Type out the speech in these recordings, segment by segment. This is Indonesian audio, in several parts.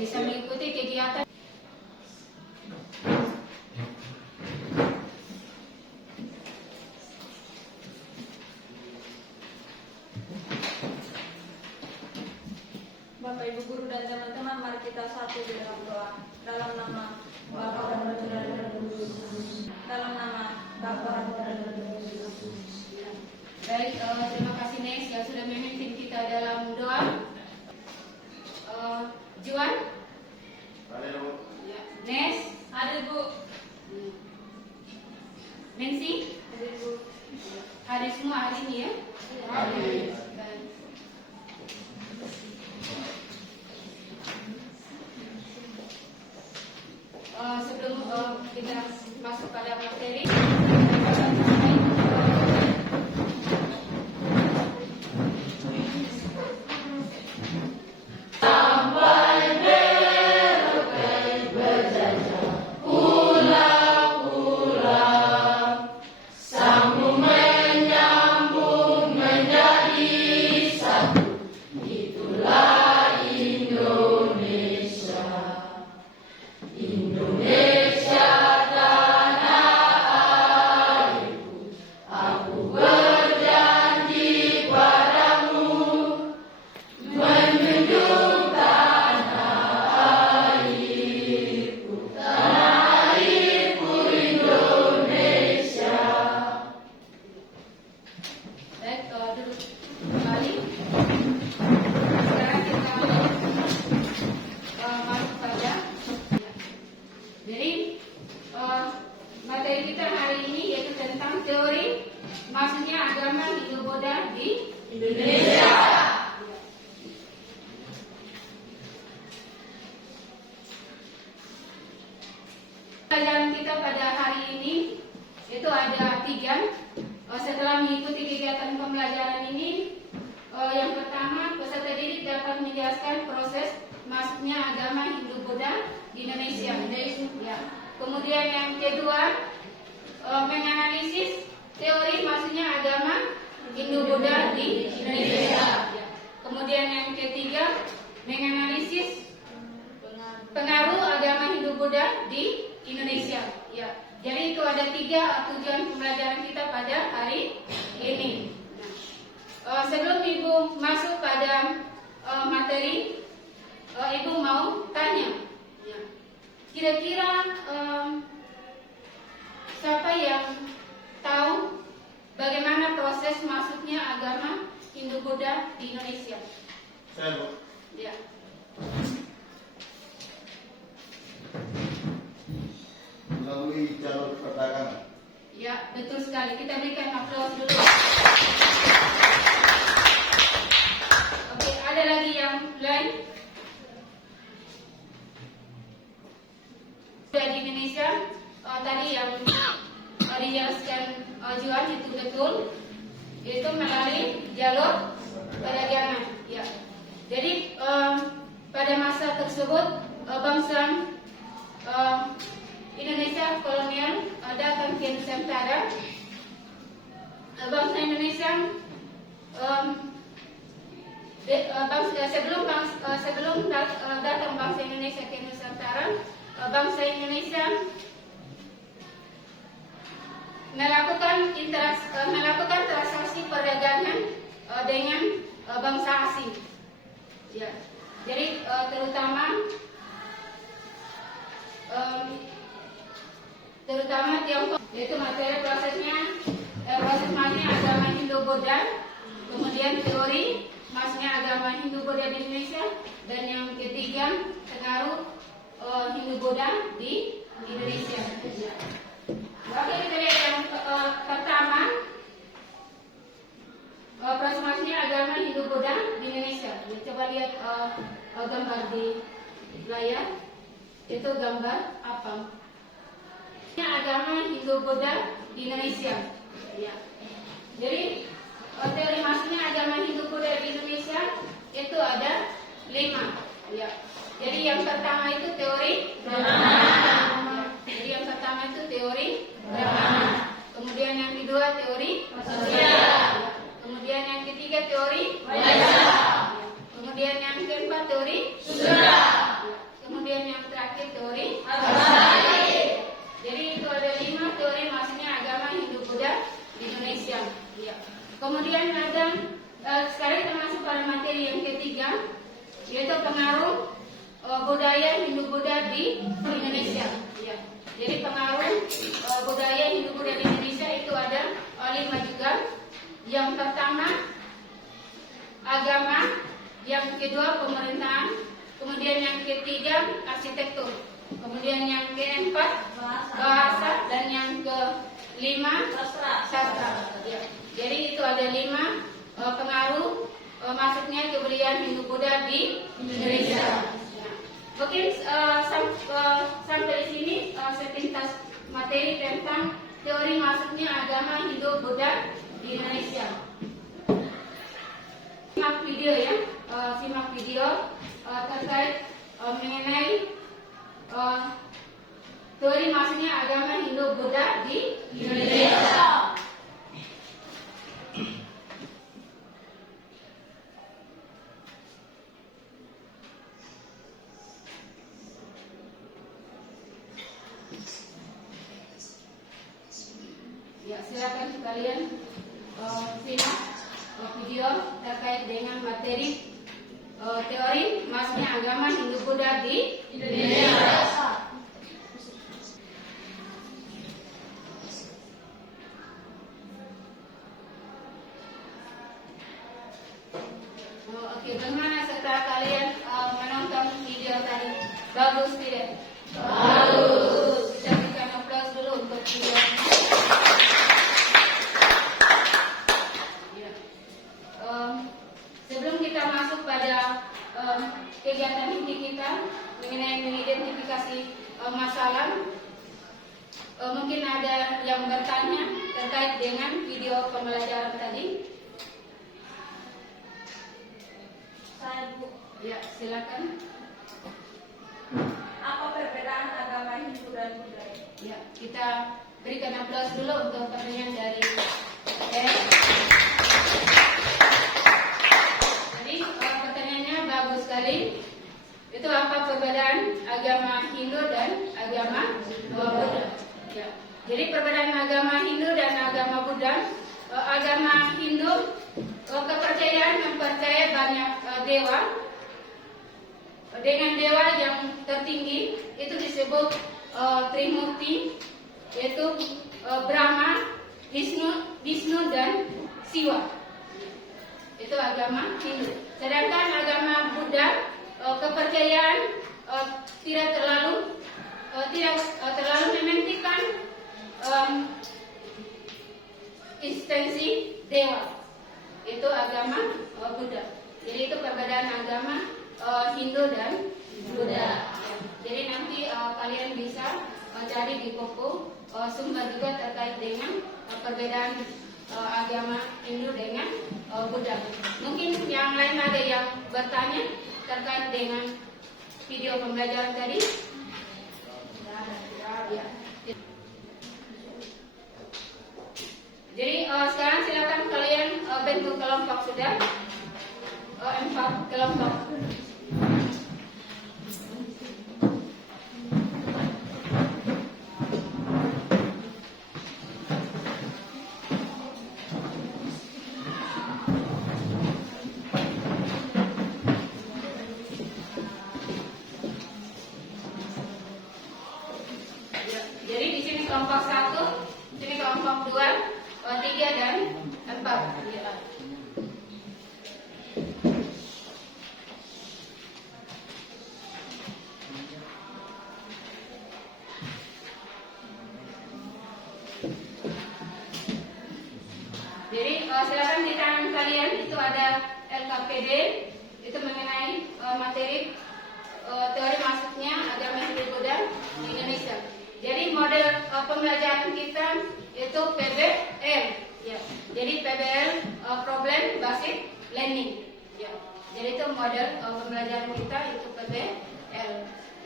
bisa mengikuti kegiatan. Bapak, Ibu guru dan teman-teman, mari kita satu di dalam doa. Dalam nama Bapa dan Putra dan Roh Kudus. Dalam nama Bapa dan Putra dan Roh Kudus. Baik, terima kasih Nes yang sudah memimpin kita dalam doa. Juan, Nes, Hadir, Bu. Nancy, Hadir, Bu. hadir semua hari ini ya? Hadir. Baik. Sebelum kita masuk pada materi, duduk kembali. Sekarang kita masuk pada. Jadi materi kita hari ini yaitu tentang teori maksudnya agama Hindu-Buddha di Indonesia. Pelajaran kita pada hari ini itu ada 3. Setelah mengikuti kegiatan pembelajaran ini, yang pertama peserta didik dapat menjelaskan proses masuknya agama Hindu-Buddha di Indonesia. Ya. Kemudian yang kedua, menganalisis teori masuknya agama Hindu-Buddha di Indonesia. Ya. Kemudian yang ketiga, menganalisis pengaruh agama Hindu-Buddha di Indonesia. Ya. Jadi itu ada 3 tujuan pembelajaran kita pada hari ini. Sebelum Ibu masuk pada materi, Ibu mau tanya, kira-kira siapa yang tahu bagaimana proses masuknya agama Hindu-Buddha di Indonesia? Saya, Bu. Ya. Melalui jalur perdagangan. Ya, betul sekali. Kita berikan aplaus dulu. Oke, ada lagi yang lain? Di Indonesia, tadi yang dijelaskan Juan itu betul. Itu melalui jalur perdagangan. Ya. Jadi pada masa tersebut bangsa Indonesia kolonial datang ke Nusantara. Bangsa Indonesia sebelum datang bangsa Indonesia ke Nusantara, bangsa Indonesia melakukan transaksi perdagangan dengan bangsa asing. Ya. Jadi terutama Tiongkok, yaitu materi proses masuknya agama Hindu-Buddha, kemudian teori masuknya agama Hindu-Buddha di Indonesia, dan yang ketiga pengaruh Hindu-Buddha di Indonesia. Oke, kita lihat yang pertama, proses masuknya agama Hindu-Buddha di Indonesia. Coba lihat gambar di layar, itu gambar apa? Agama Hindu-Buddha di Indonesia. Ya. Jadi teori masuknya agama Hindu-Buddha di Indonesia itu ada 5. Ya. Jadi yang pertama itu teori Brahmana. Jadi yang pertama itu teori Brahmana. Kemudian yang kedua teori sosial. Kemudian yang ketiga teori Waisyah. Kemudian yang keempat teori Sudra. Kemudian ada sekarang kita masuk pada materi yang ketiga, yaitu pengaruh budaya Hindu-Buddha di Indonesia. Ya. Jadi pengaruh budaya Hindu-Buddha di Indonesia itu ada 5 juga. Yang pertama agama, yang kedua pemerintahan, kemudian yang ketiga arsitektur, kemudian yang keempat bahasa, dan yang kelima sastra. Ya. Jadi itu ada 5 pengaruh masuknya kebudayaan Hindu-Buddha di Indonesia. Mungkin sampai sini sepintas materi tentang teori masuknya agama Hindu-Buddha di Indonesia. Simak video ya, simak video terkait mengenai teori masuknya agama Hindu-Buddha di Indonesia. Ya, silakan kalian simak video terkait dengan materi teori masuknya agama Hindu-Buddha di Indonesia. Oke, bagaimana setelah kalian menonton video tadi? Bagus tidak? Bagus. Kita berikan aplaus dulu untuk video. Sebelum kita masuk pada kegiatan inti kita mengenai mengidentifikasi masalah, mungkin ada yang bertanya terkait dengan video pembelajaran tadi. Saya Bu, Ya, silakan. apa perbedaan agama Hindu dan Buddha? Ya, kita berikan aplaus dulu untuk pertanyaan dari Jadi pertanyaannya bagus sekali. Itu apa perbedaan agama Hindu dan agama Buddha? Ya. Jadi perbedaan agama Hindu dan agama Buddha. Agama Hindu kepercayaan mempercayai banyak dewa. Dengan dewa yang tertinggi itu disebut Trimurti, yaitu Brahma, Vishnu dan Siwa. Itu agama Hindu. Sedangkan agama Buddha kepercayaan tidak terlalu mementingkan eksistensi dewa. Itu agama Buddha. Jadi itu perbedaan agama Hindu dan Buddha. Jadi nanti kalian bisa cari di buku sumber juga terkait dengan perbedaan agama Hindu dengan Buddha. Mungkin yang lain ada yang bertanya terkait dengan video pembelajaran tadi? Ya. Jadi sekarang silakan kalian bentuk kelompok sudah. 4 kelompok. Jadi di sini kelompok 1, sini kelompok 2, 3 dan 4. Ya. Jadi silakan di tangan kalian itu ada LKPD, itu mengenai materi teori masuknya agama Hindu-Buddha di Indonesia. Jadi model pembelajaran kita itu PBL, ya. Jadi PBL Problem Basic Learning, ya. Jadi itu model pembelajaran kita itu PBL,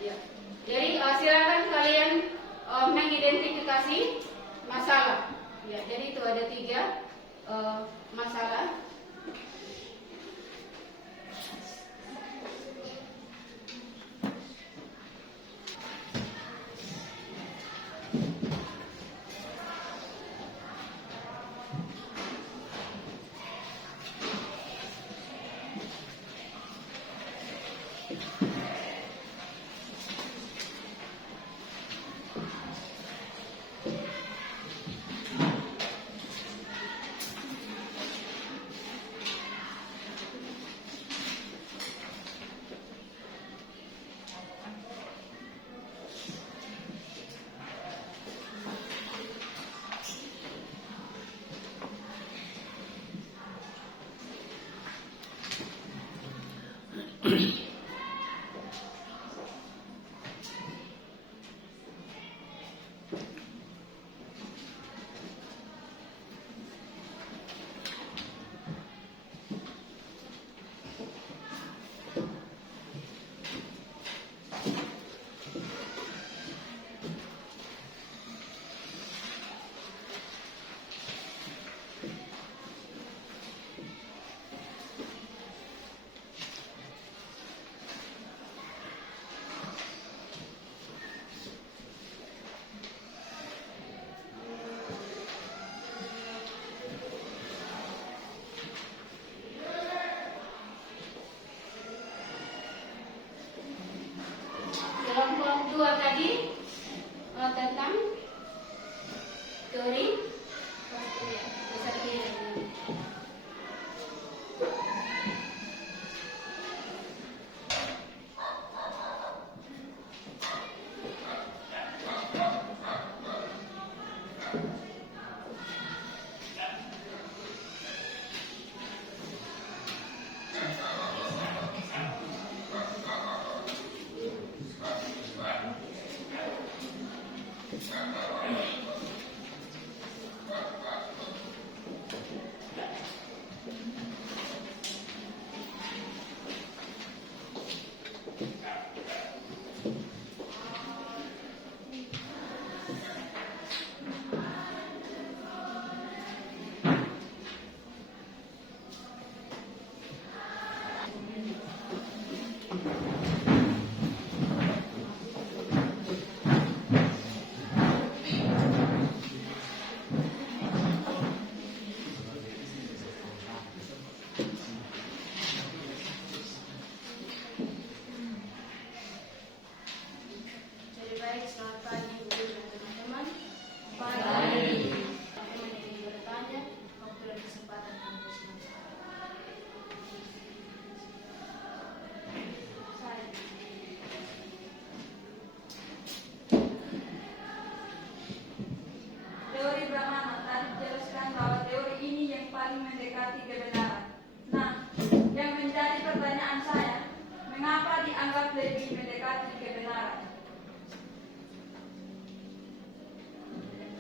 ya. Jadi silakan kalian mengidentifikasi masalah, ya. Jadi itu ada 3 masalah. paling mendekati kebenaran. Nah, yang menjadi pertanyaan saya, mengapa dianggap lebih mendekati kebenaran?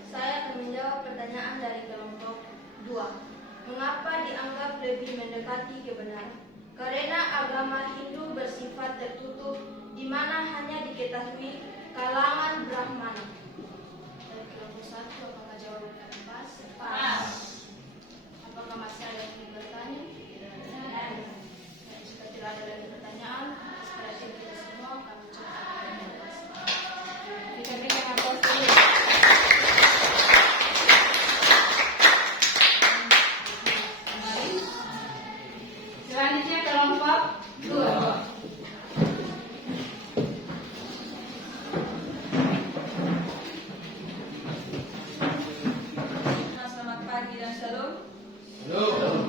Saya akan menjawab pertanyaan dari kelompok 2. Mengapa dianggap lebih mendekati kebenaran? Karena agama Hindu bersifat tertutup, di mana hanya diketahui kalangan Brahmana. Dari kelompok 1, apakah jawabannya pas? Pas. Apakah masih ada yang ingin bertanya? Dan jika tidak ada lagi pertanyaan, atas perhatian kita semua, kami ucapkan terima kasih. Kita berikan aplaus dulu. Kembali. Selanjutnya kelompok 2. Nah, selamat pagi dan shalom. Halo.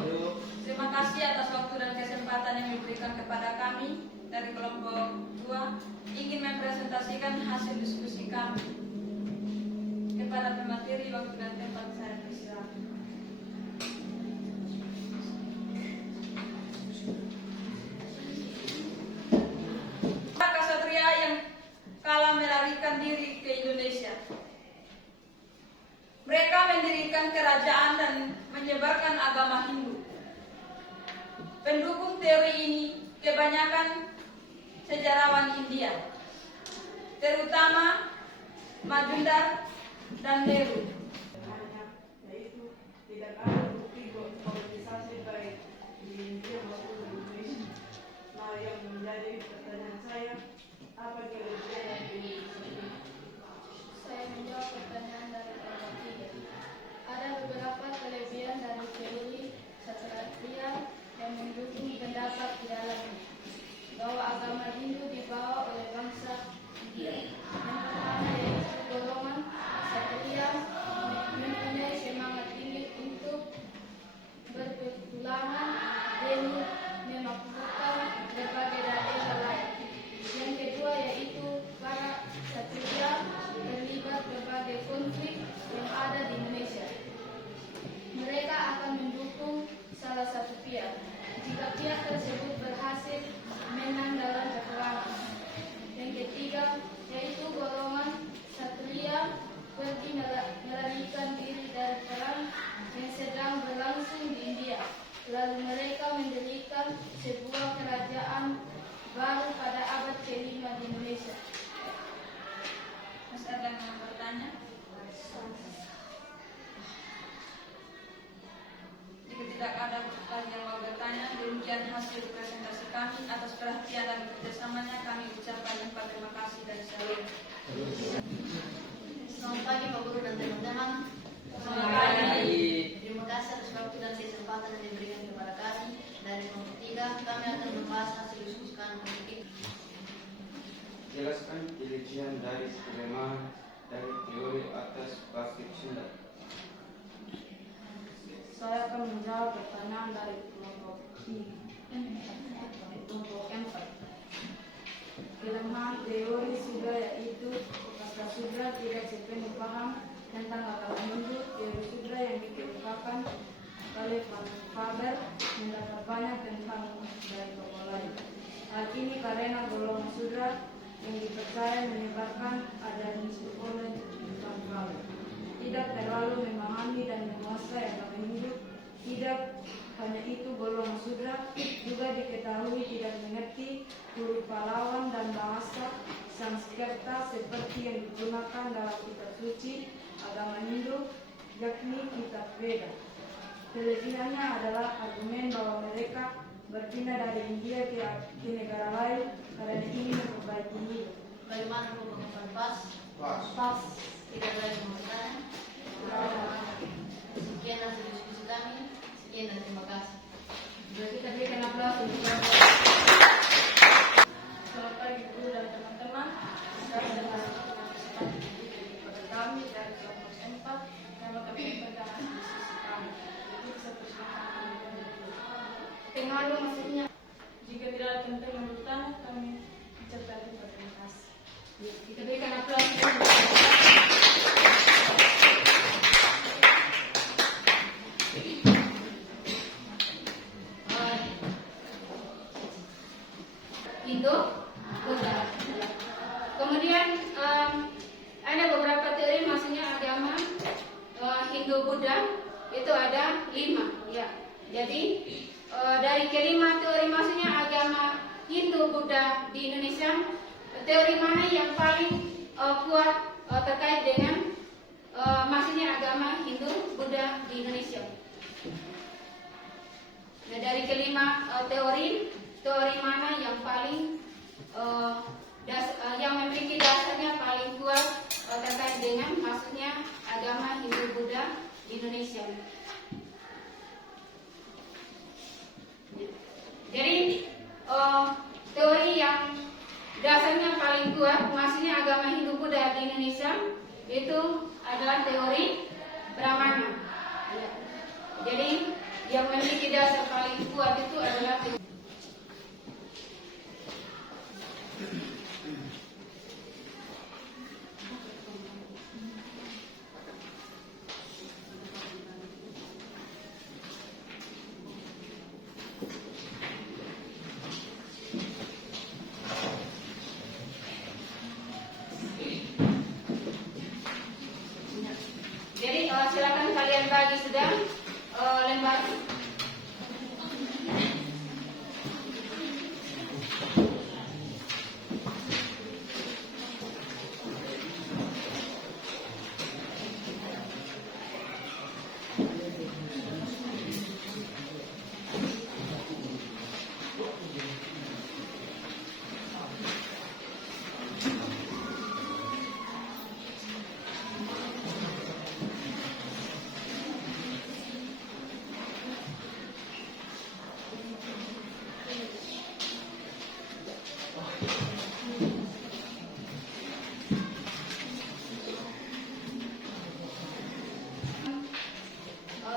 Terima kasih atas waktu dan kesempatan yang diberikan kepada kami dari kelompok 2 ingin mempresentasikan hasil diskusi kami. Kepada pemateri, waktu dan tempat saya persilakan. Ksatria yang kalah melarikan diri ke Indonesia. Mereka mendirikan kerajaan dan menyebarkan agama Hindu. Pendukung teori ini kebanyakan sejarawan India, terutama Majumdar dan Nehru. Yaitu tidak ada bukti kolonisasi baik di India maupun di Indonesia. Nah, yang menjadi pertanyaan saya, apa kelebihan yang dimiliki? Saya menjawab pertanyaan dari kelompok 3. Ada beberapa kelebihan dari teori ksatria yang mendukung pendapat di dalamnya, bahwa agama Hindu dibawa oleh bangsa India. Yang pertama yaitu golongan ksatria mempunyai semangat tinggi untuk berpetualangan demi memakmurkan berbagai daerah lain. Yang kedua yaitu para ksatria terlibat berbagai konflik yang ada di Indonesia. Mereka akan mendukung salah satu pihak jika pihak tersebut berhasil menang dalam peperangan. Yang ketiga yaitu golongan ksatria pergi melarikan diri dari perang yang sedang berlangsung di India. Lalu mereka mendirikan sebuah kerajaan baru pada abad ke-5 di Indonesia. Masih ada yang mau bertanya? Jika tidak ada lagi yang mau bertanya, demikian hasil presentasi kami. Atas perhatian dan kerjasamanya kami ucapkan terima kasih dan shalom. Selamat pagi Pak Guru dan teman-teman. Selamat pagi. Terima kasih atas waktu dan kesempatan yang diberikan kepada kami. Dari kelompok 3, kami akan membahas hasil diskusi kami berikut. Jelaskan kelebihan dari kelemahan dari teori atas plastik Sunda. Saya akan menjawab pertanyaan dari kelompok 4. Kelemahan teori Sudha yaitu Kasta Sudra tidak sepenuhnya paham tentang agama Hindu. Teori Sudha yang dikemukakan oleh Van Faber mendapat banyak tentang dari tokoh lain. Hal ini karena golongan Sudra yang dipercaya menyebarkan ajaran oleh Van Faber tidak terlalu memahami dan menguasai agama Hindu. Tidak hanya itu, golongan Sudra juga diketahui tidak mengerti huruf Pahlawan dan bahasa Sanskerta seperti yang digunakan dalam kitab suci agama Hindu, yakni kitab Veda. Kelebihannya adalah argumen bahwa mereka berpindah dari India ke negara lain karena ingin memperbaiki hidup. Bagaimana pengumuman pas? Pas. Tidak ada yang mau bertanya? Sekian hasil diskusi kami. Sekian dan terima kasih. Jadi kita berikan aplaus untuk kelompok. Selamat pagi guru dan teman-teman. Sekarang adalah kesempatan kepada kami dari kelompok 4 yang akan menyampaikan hasil diskusi kami. Jadi saya persilakan kami. Pengaruh maksudnya. Jika tidak ada tentang yang bertanya, kami ucapkan terima kasih. Kita berikan aplaus. Hindu-Buddha. Kemudian ada beberapa teori maksudnya agama Hindu-Buddha itu ada 5 ya. Jadi dari kelima teori maksudnya agama Hindu-Buddha di Indonesia, teori mana yang paling kuat terkait dengan maksudnya agama Hindu-Buddha di Indonesia? Nah, dari kelima teori mana yang paling yang memiliki dasarnya paling kuat terkait dengan maksudnya agama Hindu-Buddha di Indonesia? Jadi teori yang dasarnya paling kuat maksudnya agama Hindu-Buddha di Indonesia itu adalah teori Brahmana. Jadi yang memiliki dasar paling kuat itu adalah teori. Jadi silakan kalian bagi sudah lembar.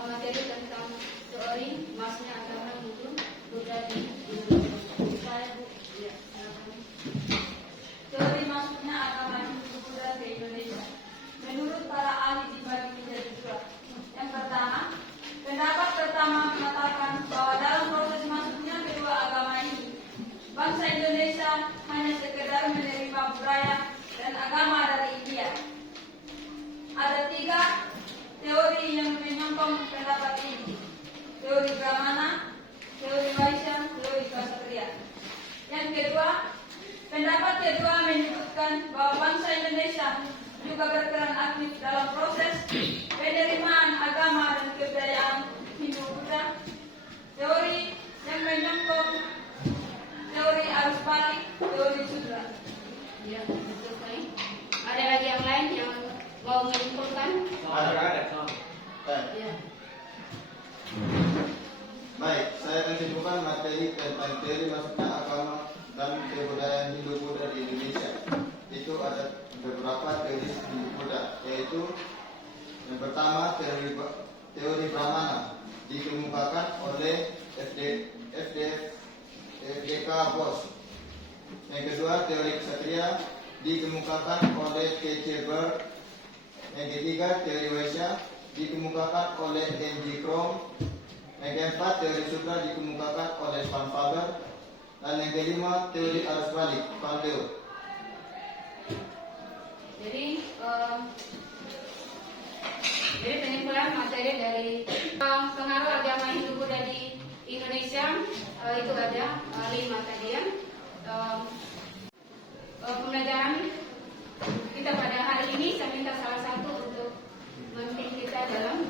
Materi tentang teori maksudnya agama Hindu-Buddha di Indonesia. Saya Bu. Ya, silakan. Teori maksudnya agama Hindu-Buddha di Indonesia. Menurut para ahli dibagi menjadi 2. Yang pertama, pendapat pertama mengatakan bahwa dalam proses masuknya kedua agama ini, bangsa Indonesia hanya sekedar menerima budaya dan agama dari India. Ada 3 teori yang menyokong pendapat ini: teori Brahmana, teori Vaishya, teori Ksatria. Yang kedua, pendapat kedua menyebutkan bahwa bangsa Indonesia juga berperan aktif dalam proses penerimaan agama dan kebudayaan Hindu-Buddha. Teori yang menyokong teori arus balik, teori Sudra. Ya, betul sekali. Ada lagi yang lain yang mau menyimpulkan? Ada. Ya. Baik, saya akan simpulkan materi tentang teori masuknya agama dan kebudayaan Hindu-Buddha di Indonesia. Itu ada beberapa teori Hindu-Buddha, yaitu yang pertama teori Brahmana dikemukakan oleh FDK Bos. Yang kedua, teori Ksatria dikemukakan oleh K.C. Bird. Yang ketiga, teori Vaishya dikemukakan oleh N.G. Krom. Yang keempat, teori Sudra dikemukakan oleh Van Faber. Dan yang kelima, teori arus balik, Van Leo. Jadi penyimpulan materi dari pengaruh agama Hindu-Buddha di Indonesia itu ada 5 tadi ya. Pembelajaran kita pada hari ini saya minta salah satu untuk memimpin kita dalam